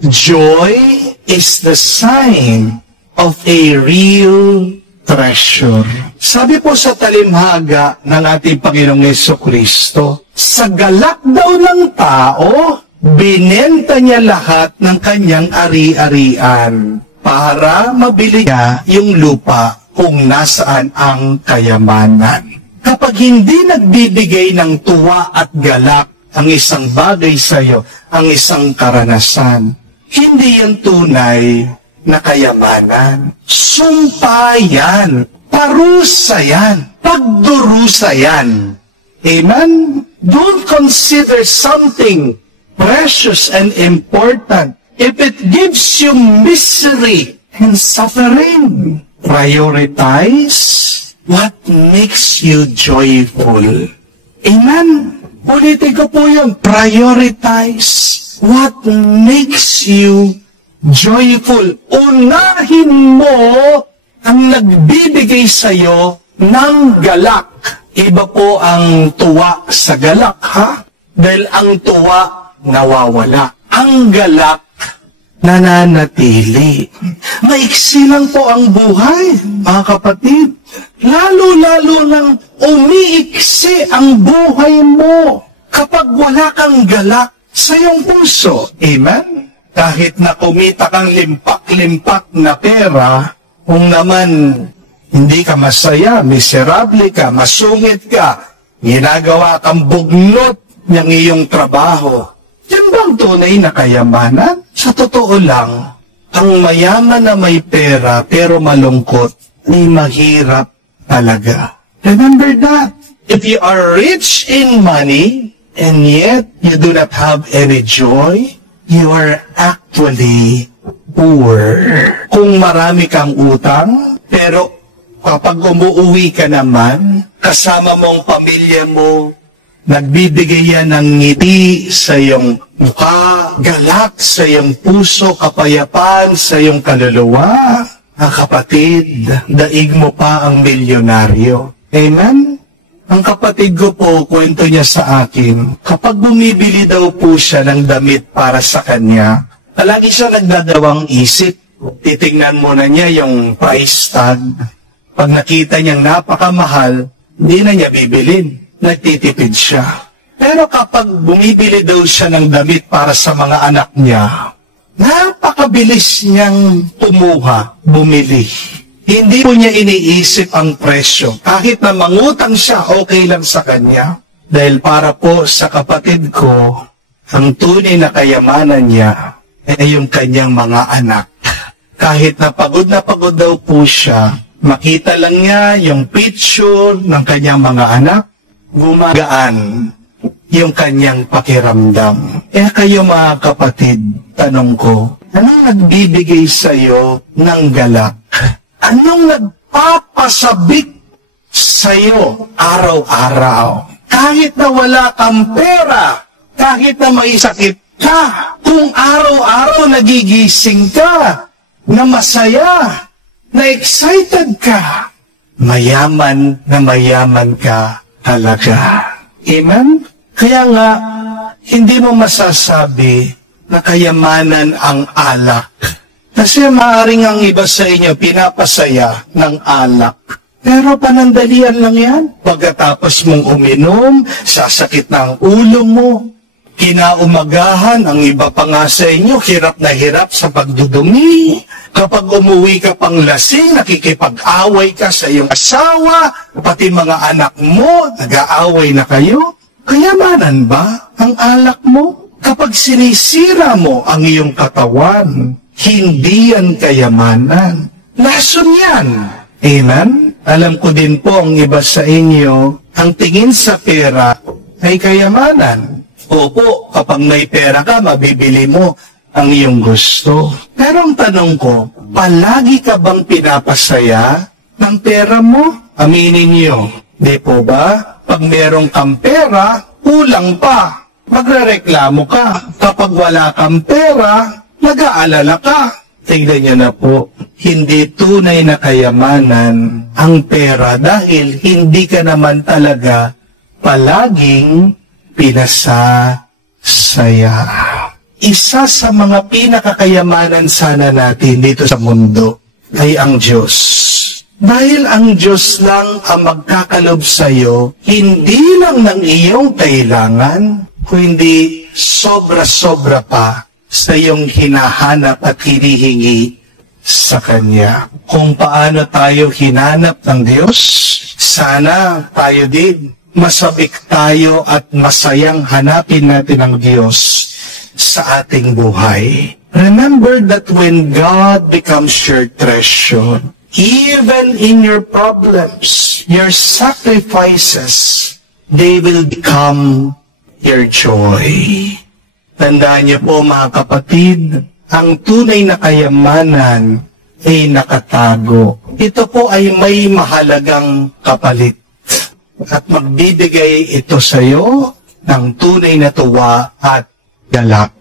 Joy is the sign of a real treasure. Sabi po sa talimhaga ng ating Panginoong Jesucristo, sa galak daw ng tao, binenta niya lahat ng kanyang ari-arian para mabili niya yung lupa kung nasaan ang kayamanan. Kapag hindi nagbibigay ng tuwa at galak ang isang bagay sa iyo, ang isang karanasan, hindi yan tunay na kayamanan. Sumpa yan, parusa yan, pagdurusa yan. Amen? Don't consider something precious and important if it gives you misery and suffering. Prioritize what makes you joyful. Amen? Ulitin ko po yun. Prioritize what makes you joyful. Unahin mo ang nagbibigay sa'yo ng galak. Iba po ang tuwa sa galak, ha? Dahil ang tuwa nawawala. Ang galak nananatili. Maiksi lang po ang buhay, mga kapatid. Lalo-lalo nang umiiksi ang buhay mo kapag wala kang galak sa iyong puso. Amen? Kahit na kumita kang limpak-limpak na pera, kung naman hindi ka masaya, miserable ka, masungit ka, ginagawa kang bugnot ng iyong trabaho, yan ba ang tunay na kayamanan? Sa totoo lang, ang mayaman na may pera pero malungkot ay mahirap talaga. Remember that. If you are rich in money and yet you do not have any joy, you are actually poor. Kung marami kang utang, pero kapag umuwi ka naman, kasama mong pamilya mo, nagbibigay yan ng ngiti sa iyong mukha, galak sa iyong puso, kapayapaan sa iyong kaluluwa. Kapatid, daig mo pa ang milyonaryo. Amen? Ang kapatid ko po, kwento niya sa akin, kapag bumibili daw po siya ng damit para sa kanya, palagi siya nagdadawang isip. Titingnan muna niya yung price tag. Pag nakita niyang napakamahal, hindi na niya bibilin. Nagtitipid siya. Pero kapag bumibili daw siya ng damit para sa mga anak niya, napakabilis niyang kumuha, bumili. Hindi po niya iniisip ang presyo. Kahit na mangutang siya, okay lang sa kanya. Dahil para po sa kapatid ko, ang tunay na kayamanan niya ay yung kanyang mga anak. Kahit na pagod daw po siya, makita lang niya yung picture ng kanyang mga anak, gumagaan yung kanyang pakiramdam. Kayo mga kapatid, tanong ko, anong nagbibigay sa'yo ng galak? Anong nagpapasabik sa'yo araw-araw? Kahit na wala kang pera, kahit na may sakit ka, kung araw-araw nagigising ka, na masaya, na excited ka, mayaman ka talaga. Amen? Kaya nga, hindi mo masasabi na kayamanan ang alak. Kasi maaaring ang iba sa inyo pinapasaya ng alak. Pero panandalian lang yan. Pagkatapos mong uminom, sasakit na ang ulo mo. Kinaumagahan, ang iba pa nga sa inyo, hirap na hirap sa pagdudumi. Kapag umuwi ka pang lasing, nakikipag-away ka sa iyong asawa, pati mga anak mo, nag-aaway na kayo. Kayamanan ba ang alak mo? Kapag sinisira mo ang iyong katawan, hindi yan kayamanan. Lason yan. Amen? Alam ko din po ang iba sa inyo, ang tingin sa pera ay kayamanan. Opo, kapag may pera ka, mabibili mo ang iyong gusto. Pero ang tanong ko, palagi ka bang pinapasaya ng pera mo? Aminin niyo, di po ba? Pag merong kang pera, kulang pa. Magrereklamo ka. Kapag wala kang pera, nag-aalala ka. Tingnan niyo na po, hindi tunay na kayamanan ang pera dahil hindi ka naman talaga palaging pinasasaya. isa sa mga pinakakayamanan sana natin dito sa mundo ay ang Diyos. Dahil ang Diyos lang ang magkakalob sa iyo, hindi lang ng iyong kailangan, kundi sobra-sobra pa sa iyong hinahanap at hinihingi sa Kanya. Kung paano tayo hinanap ng Diyos, sana tayo din masabik tayo at masayang hanapin natin ang Diyos sa ating buhay. Remember that when God becomes your treasure, even in your problems, your sacrifices, they will become your joy. Tandaan niyo po mga kapatid, ang tunay na kayamanan ay nakatago. Ito po ay may mahalagang kapalit. At magbibigay ito sa iyo ng tunay na tuwa at galak.